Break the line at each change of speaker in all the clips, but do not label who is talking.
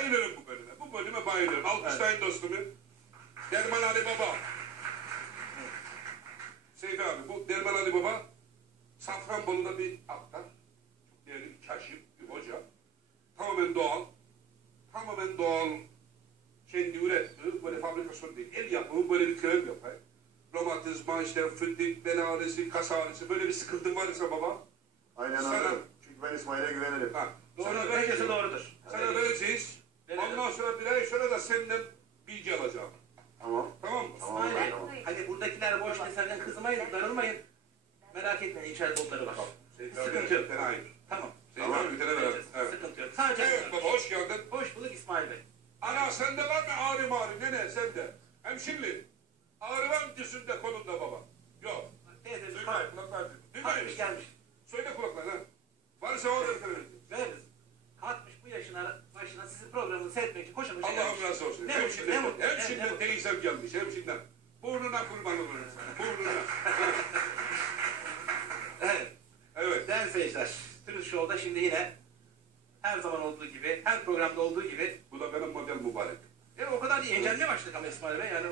bayılırım bu bölüme. Bu bölüme bayılırım. Alkışlayın dostumu. Derman Ali Baba. Seyfi abi bu Derman Ali Baba Safranbolu'da bir aktar. Çok değerli bir kaşif, bir hoca. Tamamen doğal. Tamamen doğal kendi ürettiği böyle fabrikasyon değil. El yapımı böyle bir krem yapar. Romatizma, işte fındık, bel ağrısı, kas ağrısı böyle bir sıkıntın varsa baba.
Aynen
Sana-
öyle. Çünkü ben İsmail'e güvenirim.
Ha,
Doğru, herkese doğrudur.
Sana vereceğiz. Ondan sonra bir ay sonra da senden bilgi alacağım.
Tamam.
Tamam mı?
Tamam.
İsmail,
tamam.
hani buradakiler boş değil, senden kızmayın, darılmayın. Merak etmeyin, içeride onları var. Sıkıntı yok.
Hayır.
Tamam.
Bir tane verelim.
Vereceğiz.
Evet.
Sıkıntı yok. Sadece
Evet baba hoş geldin.
Hoş bulduk İsmail Bey.
Ana sende var mı ağrı mağrı? Nene sende. Hemşirli. Ağrı var mı dizinde kolunda baba? Yok.
Teyzemiz
Duymayın kulaklar. Duymayın.
gelmiş.
Söyle kulaklar ha. Varsa o da
başına sizin programını seyretmek için koşa koşa
Allah'ım razı olsun.
Ne mutlu, ne mutlu.
hemşinden teyzem gelmiş, hemşinden. Burnuna kurban olurum sana, burnuna.
Evet.
evet.
Değerli seyirciler, Türk Show'da şimdi yine her zaman olduğu gibi, her programda olduğu gibi
Bu da benim model mübarek.
e, o kadar iyi eğlenmeye başladık ama İsmail Bey. Yani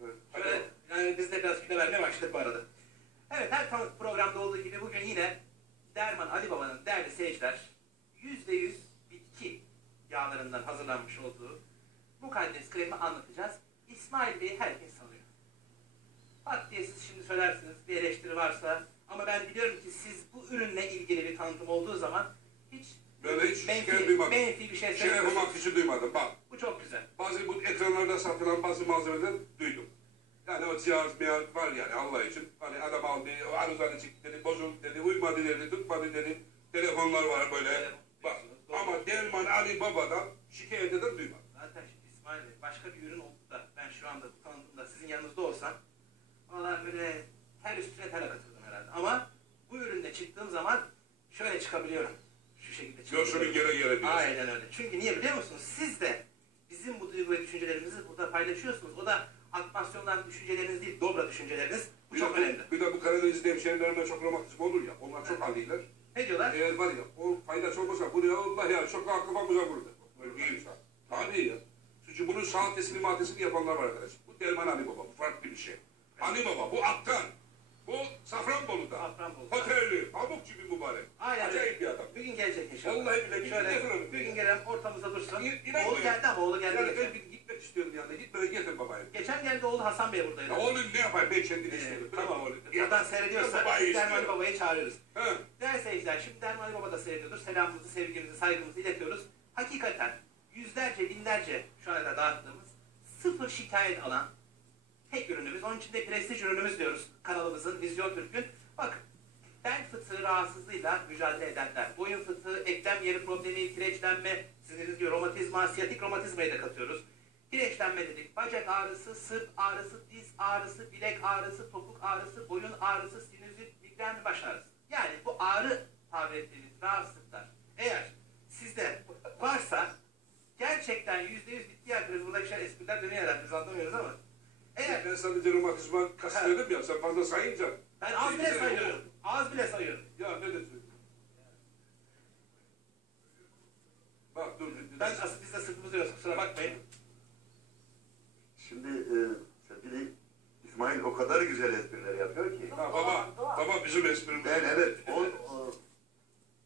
Evet.
şöyle yani biz de biraz kilo vermeye başladık bu arada. Evet her programda olduğu gibi bugün yine Derman Ali Baba'nın değerli seyirciler %100 bitki yağlarından hazırlanmış olduğu mukaddes kremi anlatacağız. İsmail Bey'i herkes tanıyor. Pat diye siz şimdi söylersiniz bir eleştiri varsa ama ben biliyorum ki siz bu ürünle ilgili bir tanıtım olduğu zaman hiç
Böyle hiç
menfi,
duymadım.
menfi bir şey
Şerefim
söylemiyorsunuz.
hakkısı duymadım. Bak,
Bu çok güzel.
bazı bu ekranlarda satılan bazı malzemeler duydum. Yani o cihaz miyaz var yani Allah için. Hani adam aldı, arızalı çıktı dedi, bozuldu dedi, uymadı dedi, tutmadı dedi. Telefonlar var böyle. Bak, ama Derman Ali Baba'dan şikayet eden duymadım.
Zaten İsmail Bey başka bir ürün oldu da ben şu anda bu tanıtımda sizin yanınızda olsam valla böyle ter üstüne ter akıtırdım herhalde. Ama bu ürünle çıktığım zaman şöyle çıkabiliyorum. Şu şekilde çıkabiliyorum.
gere gere diyorsun.
Aynen öyle. Çünkü niye biliyor musunuz? Siz de bizim bu duygu ve düşüncelerimizi burada paylaşıyorsunuz. O da atmasyondan düşünceleriniz değil, dobra düşünceleriniz. Bu
Bir
çok
de,
önemli.
bir de bu Karadeniz'de hemşehrilerime çok romatizma olur ya. Onlar çok haliler.
Ne diyorlar?
Eğer var ya o faydası olmasa buraya Allah ya çok aklıma vurdu. Böyle bir insan. Tabii ya. Çünkü bunun sahtesini maddesini yapanlar var arkadaş. Bu Derman Ali Baba. Bu farklı bir şey. Ali Baba bu Aktan. Bu Safranbolu'da.
Safranbolu'da.
Hotelli. Pamuk gibi mübarek.
Aynen.
Acayip bir adam.
Bir gün gelecek inşallah.
Vallahi bile
Şöyle bir gün gelen ortamıza dursun.
İ-
Oğlu geldi ama oğlu geldi.
Yani ben gitmek istiyorum yanına. Gitmeden getir babayı.
Geçen geldi oğlu Hasan Bey buradaydı.
Ya oğlum ne yapar? Ben kendini
Ee,
istiyorum.
tamam.
oğlum.
Buradan seyrediyorsa
babayı
Derman. Baba'yı çağırıyoruz.
He.
Değerli seyirciler şimdi Derman Baba da seyrediyordur. Selamımızı, sevgimizi, saygımızı iletiyoruz. Hakikaten yüzlerce, binlerce şu ana kadar dağıttığımız sıfır şikayet alan tek ürünümüz. Onun için de prestij ürünümüz diyoruz kanalımızın, Vizyon Türk'ün. Bakın bel fıtığı rahatsızlığıyla mücadele edenler, boyun fıtığı, eklem yeri problemi, kireçlenme, sizin dediğiniz gibi romatizma, siyatik romatizmayı da katıyoruz. Kireçlenme dedik, bacak ağrısı, sırt ağrısı, diz ağrısı, bilek ağrısı, topuk ağrısı, boyun ağrısı, sinüzit, migren baş ağrısı. Yani bu ağrı tabir ettiğimiz rahatsızlıklar eğer sizde varsa gerçekten yüzde yüz bitki yakınız. Burada güzel espriler dönüyor herhalde biz anlamıyoruz ama. Eğer
Ben sadece romatizma kastırdım ya. Sen fazla sayınca.
ben az bile sayıyorum. Az bile sayıyorum.
Ya ne dedin? Bak dur.
Ben asıl biz de sırtımızı yiyoruz kusura bakmayın.
Şimdi e, sevgili İsmail o kadar güzel espriler yapıyor ki.
Ha, baba, baba bizim esprimiz.
Ben evet on, o-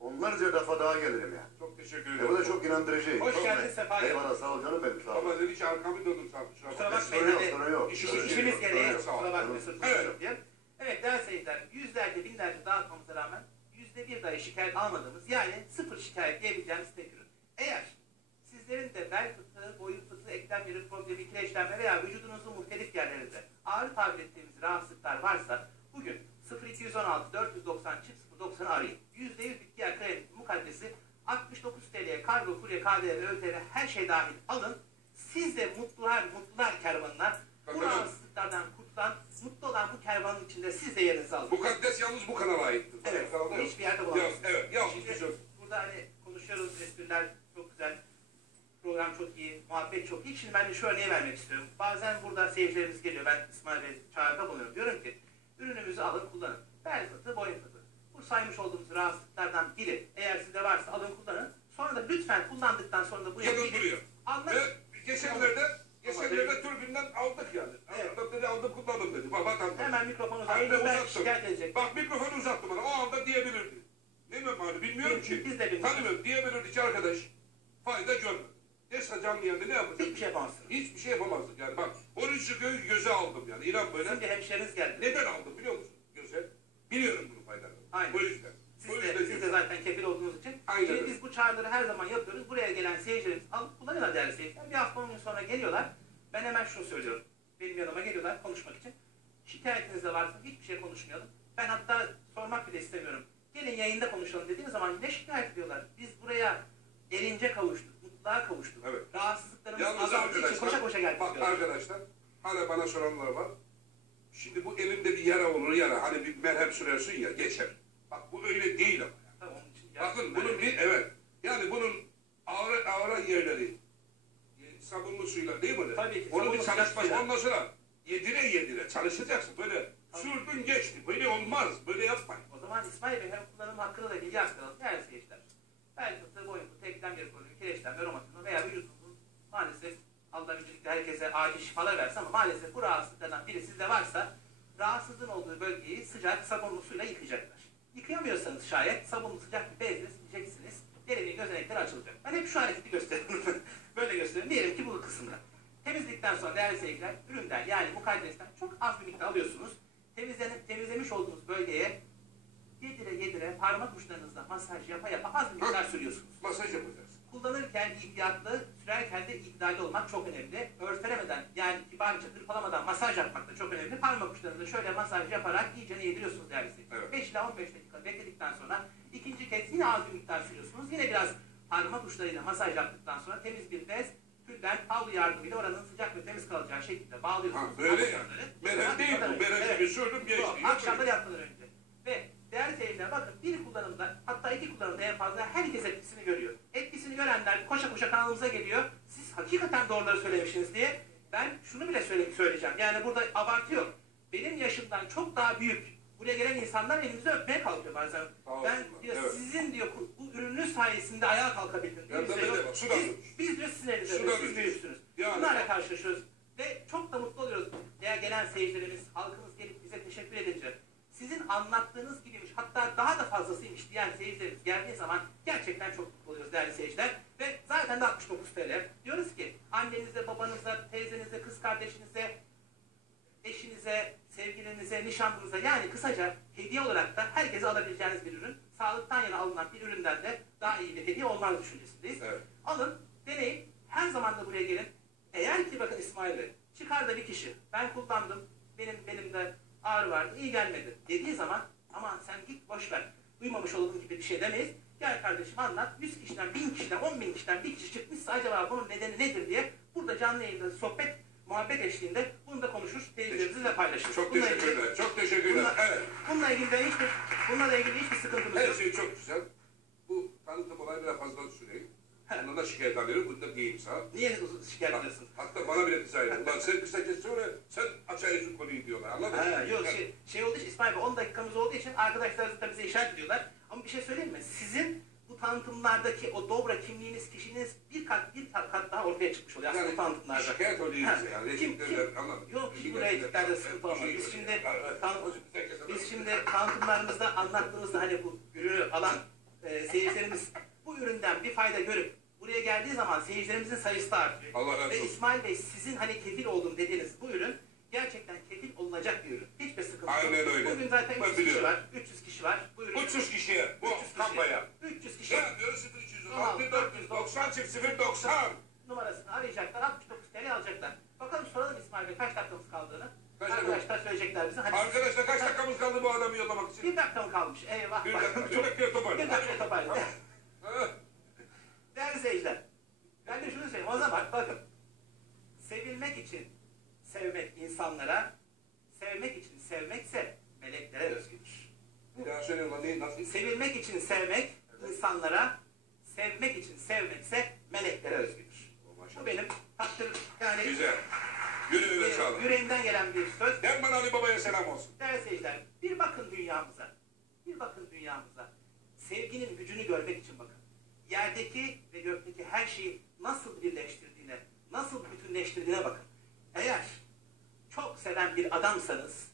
onlarca defa daha gelirim yani.
Çok teşekkür
E
ederim.
bu da çok inandırıcı.
Hoş
Çok-
geldin, sefa geldin.
Eyvallah sağ ol canım benim sağ ol.
Baba dedi ki arkamı döndüm sen. kusura
Kusura
bakma.
bakmayın.
Sorun yok
hani
sorun yok.
İşimiz Sağ ol,
gereği
sağ ol.
kusura bakmayın sırtımızı
Evet.
diye. Evet değerli seyirciler yüzlerce binlerce dağıtmamıza rağmen yüzde bir dahi şikayet almadığımız yani sıfır şikayet diyebileceğimiz tek ürün. Eğer sizlerin de bel fıtığı, boyun fıtığı, eklem yeri problemi, kireçlenme veya vücudunuzun muhtelif yerlerinde ağrı tabir ettiğimiz rahatsızlıklar varsa bugün 0216 490 çift 090'ı arayın. %100 bitki yağı kremi mukaddesi 69 TL'ye kargo, kurye, KDV, ÖTV her şey dahil alın. Siz de mutlular, mutlular kervanına bu
Bakalım.
rahatsızlıklardan kurtulan, mutlu olan bu kervanın içinde siz de yerinizi alın.
Mukaddes yalnız bu kanala aittir. Başka
Evet,
kanalda yok.
hiçbir yerde
Yok,
bulamazsınız.
evet, yok,
Şimdi
güzel.
burada hani konuşuyoruz, espriler çok güzel, program çok iyi, muhabbet çok iyi. Şimdi ben de şu örneği vermek istiyorum. Bazen burada seyircilerimiz geliyor, ben İsmail Bey çağrıda bulunuyorum. Diyorum ki, ürünümüzü alın, kullanın. Bel fıtığı, boyun fıtığı. Bu saymış olduğumuz rahatsızlıklardan biri. Eğer sizde varsa alın kullanın. Sonra da lütfen kullandıktan sonra da
Yazın
gidin.
duruyor.
Anlatın.
Ve geçenlerde, geçenlerde türbünden aldık yani.
Evet.
Adam dedi aldım kullandım dedi. Bak vatandaş.
Hemen mikrofonu uzattım. Ben şikayet edecek.
Bak mikrofonu uzattı bana. O anda diyebilirdi. Ne mi hani bilmiyorum
Biz-
ki.
biz de bilmiyoruz.
Tanımıyorum. Diyebilirdi ki arkadaş fayda görmedi. Neyse canlı yayında ne yapacak?
Hiçbir şey yapamazsınız.
Hiçbir şey yapamazdık yani. Bak 13 göğü göze aldım yani. İnan böyle.
Bir hemşeriniz geldi.
Neden aldım biliyor musun? Göze. Biliyorum bunun faydalarını.
Aynen.
O yüzden.
Siz
o
de,
yüzden
siz de zaten kefil olduğunuz için.
Aynen
Şimdi
öyle.
biz bu çağrıları her zaman yapıyoruz. Buraya gelen seyircilerimiz alıp kullanıyorlar değerli seyirciler. Bir hafta on gün sonra geliyorlar. Ben hemen şunu söylüyorum. Benim yanıma geliyorlar konuşmak için. Şikayetiniz de varsa hiçbir şey konuşmayalım. Ben hatta sormak bile istemiyorum. Gelin yayında konuşalım dediğim zaman ne şikayet ediyorlar? Biz buraya erince kavuştuk, mutluluğa kavuştuk.
Evet.
Rahatsızlıklarımız
Yalnız
azaldığı için
arkadaşlar,
koşa koşa geldik.
bak
diyorlar.
arkadaşlar, hala bana soranlar var. Şimdi bu elimde bir yara olur yara, hani bir merhem sürersin ya, geçer. Bak bu öyle değil ama.
Tamam,
Bakın bunun bir, evet, yani bunun ağrı, ağrı yerleri, e, sabunlu suyla değil mi?
Tabii ki, sabunlu
bir çalışması, ondan sonra yedire yedire çalışacaksın. Böyle
Tabii.
sürdün geçti, böyle olmaz, böyle yapmayın.
O zaman İsmail Bey hem kullanım hakkında da bilgi aktaralım. Değerli seyirciler. Bel fıtığı, boyun fıtığı, eklem problemi, kireçlenme, romatizma veya vücudunuzun maalesef Allah öncelikle herkese acil şifalar versin ama maalesef bu rahatsızlıklardan biri sizde varsa rahatsızlığın olduğu bölgeyi sıcak sabunlu suyla yıkayacaklar. Yıkayamıyorsanız şayet sabunlu sıcak bir bezle sileceksiniz. Derinin gözenekleri açılacak. Ben hep şu hareketi gösteriyorum. Böyle gösteriyorum. Diyelim ki bu kısımda. Temizlikten sonra değerli seyirciler üründen yani mukaddesten çok az bir miktar alıyorsunuz. Temizlenip temizlemiş olduğunuz bölgeye yedire parmak uçlarınızla masaj yapa yapa az miktar sürüyorsunuz.
Masaj yapacaksın.
Kullanırken ihtiyatlı, sürerken de iddialı olmak çok önemli. Örfelemeden yani kibarca hırpalamadan masaj yapmak da çok önemli. Parmak uçlarınızla şöyle masaj yaparak iyice yediriyorsunuz değerli.
Evet.
5 ila 15 dakika bekledikten sonra ikinci kez yine az bir miktar sürüyorsunuz. Yine biraz parmak uçlarıyla masaj yaptıktan sonra temiz bir bez tülden havlu yardımıyla oranın sıcak ve temiz kalacağı şekilde bağlıyorsunuz.
Ha, böyle ya.
Akşamları.
Merhem değil bu,
Evet.
gibi sürdüm geçti. Öyle.
yatmadan önce. Ve değerli seyirciler bakın bir kullanımda hatta iki kullanımda en fazla herkes etkisini görüyor. Etkisini görenler koşa koşa kanalımıza geliyor. Siz hakikaten doğruları söylemişsiniz diye ben şunu bile söyle, söyleyeceğim. Yani burada abartı yok. Benim yaşımdan çok daha büyük buraya gelen insanlar elimizi öpmeye kalkıyor bazen. Ben diyor
evet.
sizin diyor bu ürününüz sayesinde ayağa kalkabildim.
Ya tabii da
biz, biz diyor sizin elinizde, siz
tutmuş.
büyüksünüz.
Yani-
Bunlarla karşılaşıyoruz. Ve çok da mutlu oluyoruz. Veya gelen seyircilerimiz, halkımız gelip bize teşekkür edince sizin anlattığınız gibiymiş, hatta daha da fazlasıymış diyen seyircilerimiz geldiği zaman gerçekten çok mutlu oluyoruz değerli seyirciler. Ve zaten de 69 TL. Diyoruz ki annenize, babanıza, teyzenize, kız kardeşinize, eşinize, sevgilinize, nişanlınıza yani kısaca hediye olarak da herkese alabileceğiniz bir ürün. Sağlıktan yana alınan bir üründen de daha iyi bir hediye olmaz düşüncesindeyiz.
Evet.
Alın, deneyin. Her zaman da buraya gelin. Eğer ki bakın İsmail Bey, çıkar da bir kişi, ben kullandım, benim belimde ağrı vardı, iyi gelmedi dediği zaman aman sen git boş ver, duymamış olduğun gibi bir şey demeyiz. Gel kardeşim anlat, 100 kişiden, 1000 kişiden, 10 bin kişiden bir kişi çıkmışsa acaba bunun nedeni nedir diye burada canlı yayında sohbet, muhabbet eşliğinde bunu da konuşur, teyzelerimizle paylaşırız.
Çok
Bununla
teşekkür
ilgili-.
Çok teşekkür ederim.
Bununla,
Evet.
bununla ilgili hiçbir, bununla ilgili hiçbir sıkıntımız
Her
yok.
şey çok güzel. Bu tanıtım olayı biraz fazla süreyim. Ondan da şikayet alıyorum. Bunda değil sağ.
Niye şikayet ediyorsun?
Hatta bana bile kısa ediyor. Ulan sen kısa kes sonra sen açayım konuyu diyorlar. Anladın
Ha,
mı?
yok
Evet.
şey, şey olduğu için İsmail Bey 10 dakikamız olduğu için arkadaşlar zaten bize işaret ediyorlar. Ama bir şey söyleyeyim mi? Sizin bu tanıtımlardaki o dobra kimliğiniz, kişiliğiniz bir kat bir kat kat daha ortaya çıkmış oluyor aslında
Yani
tanıtımlarda.
şikayet oluyor
Ha,
bize yani.
kim- kim-? Yok,
Bilgiler,
bu reytinglerde sıkıntı olmaz. Biz
yok.
şimdi
Evet,
tan-
o yüzden herkes
biz şimdi tanıtımlarımızda anlattığımızda hani bu ürünü alan e, seyircilerimiz bu üründen bir fayda görüp buraya geldiği zaman seyircilerimizin sayısı da artıyor.
Allah razı
Ve
olsun.
İsmail Bey sizin hani kefil oldum dediğiniz bu ürün gerçekten kefil olunacak bir ürün. Hiçbir sıkıntı
Aynen
yok.
öyle.
Bugün zaten
Ben
300 kişi
biliyorum.
var. 300 kişi var. Bu ürün
300 kişiye bu
300 kişi.
kampanya.
300 kişi
Ya diyoruz 300. 6490 çift 090.
numarasını arayacaklar. 69 TL alacaklar. Bakalım soralım İsmail Bey kaç dakikamız kaldığını.
Kaç dakika?
Arkadaşlar söyleyecekler bize. Hadi
Arkadaşlar kaç dakikamız kaldı bu adamı yollamak için?
Bir dakika mı kalmış? Eyvah.
Bir dakika. Bir dakika toparla.
Bir dakika toparlayın.
Ha.
Değerli seyirciler, ben de şunu bakın, sevilmek için sevmek insanlara, sevmek için sevmekse meleklere özgüdür.
Nasıl?
Sevilmek için sevmek insanlara, sevmek için sevmekse meleklere özgüdür. Bu benim takdir, yani
Güzel. Yüreğine
e,
sağlık.
yüreğimden gelen bir söz.
Derman Ali Baba'ya selam olsun.
Değerli seyirciler, bir bakın dünyamıza, bir bakın dünyamıza. Sevginin görmek için bakın. Yerdeki ve gökteki her şeyi nasıl birleştirdiğine, nasıl bütünleştirdiğine bakın. Eğer çok seven bir adamsanız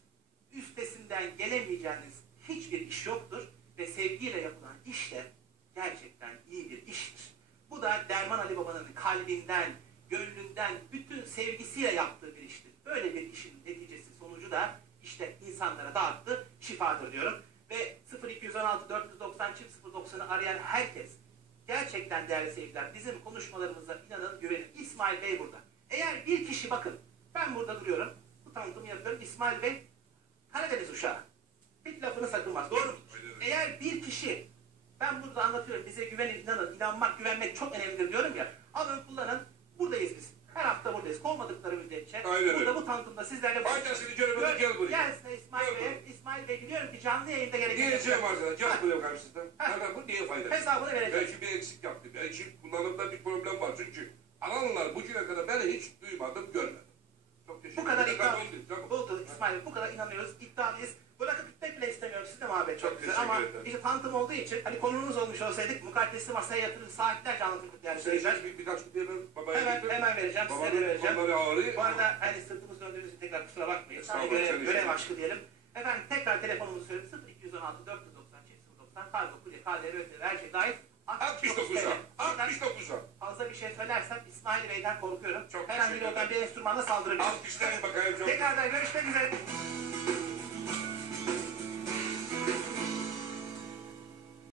üstesinden gelemeyeceğiniz hiçbir iş yoktur ve sevgiyle yapılan iş de gerçekten iyi bir iştir. Bu da Derman Ali Baba'nın kalbinden, gönlünden, bütün sevgisiyle yaptığı bir iştir. Böyle bir işin neticesi, sonucu da işte insanlara dağıttı, şifadır diyorum. Ve 0216 490 090'ı arayan herkes gerçekten değerli seyirciler bizim konuşmalarımıza inanın güvenin. İsmail Bey burada. Eğer bir kişi bakın ben burada duruyorum. Bu tanıtımı yapıyorum. İsmail Bey Karadeniz uşağı. Hiç lafını sakınmaz. Doğru mu? Eğer bir kişi ben burada anlatıyorum bize güvenin, inanın, inanmak, güvenmek çok önemlidir diyorum ya. Alın kullanın. Buradayız biz. Her hafta buradayız. Kovmadıkları müddetçe.
Aynen öyle.
Burada bu tanıtımda sizlerle
Faydasını görmeden gel buraya.
Gelsin İsmail
Gel
Bey'e. İsmail Bey biliyorum ki canlı yayında gerekli.
Diyeceğim arkadaşlar. Gel
Ha,
buraya karşısında. Hemen bu niye faydası?
Hesabını vereceğim.
Belki bir eksik yaptı. Belki kullanımda bir problem var. Çünkü alanlar bugüne kadar beni hiç duymadım, görmedim. Çok teşekkür
Bu kadar
ederim.
iddia
Ben buldum, tamam.
buldu İsmail Bey. Bu kadar inanıyoruz. İddialıyız. Bırakıp gitmek bile istemiyorum. Siz de muhabbet çok,
Çok
güzel. Ama
ederim.
işte tanıtım olduğu için hani konumuz olmuş olsaydık mukaddesi masaya yatırır saatlerce anlatırdık yani.
Sen bir, birkaç bir hemen babaya
Hemen,
getir.
hemen vereceğim. Size de
Babanın
vereceğim.
ağrıyor.
Bu arada hani sırtımız döndüğünüz için tekrar kusura bakmayın. Hani görev, aşkı diyelim. Efendim tekrar telefonumuzu söyleyeyim. 0216 490 090 kargo kurye KDV ödeme her şey dahil.
69'a. 69'a.
Fazla bir şey söylersem İsmail Bey'den korkuyorum.
Çok
Her an bir oradan bir enstrümanla saldırabilir.
Alkışlayın bakayım çok.
Tekrardan görüşmek üzere.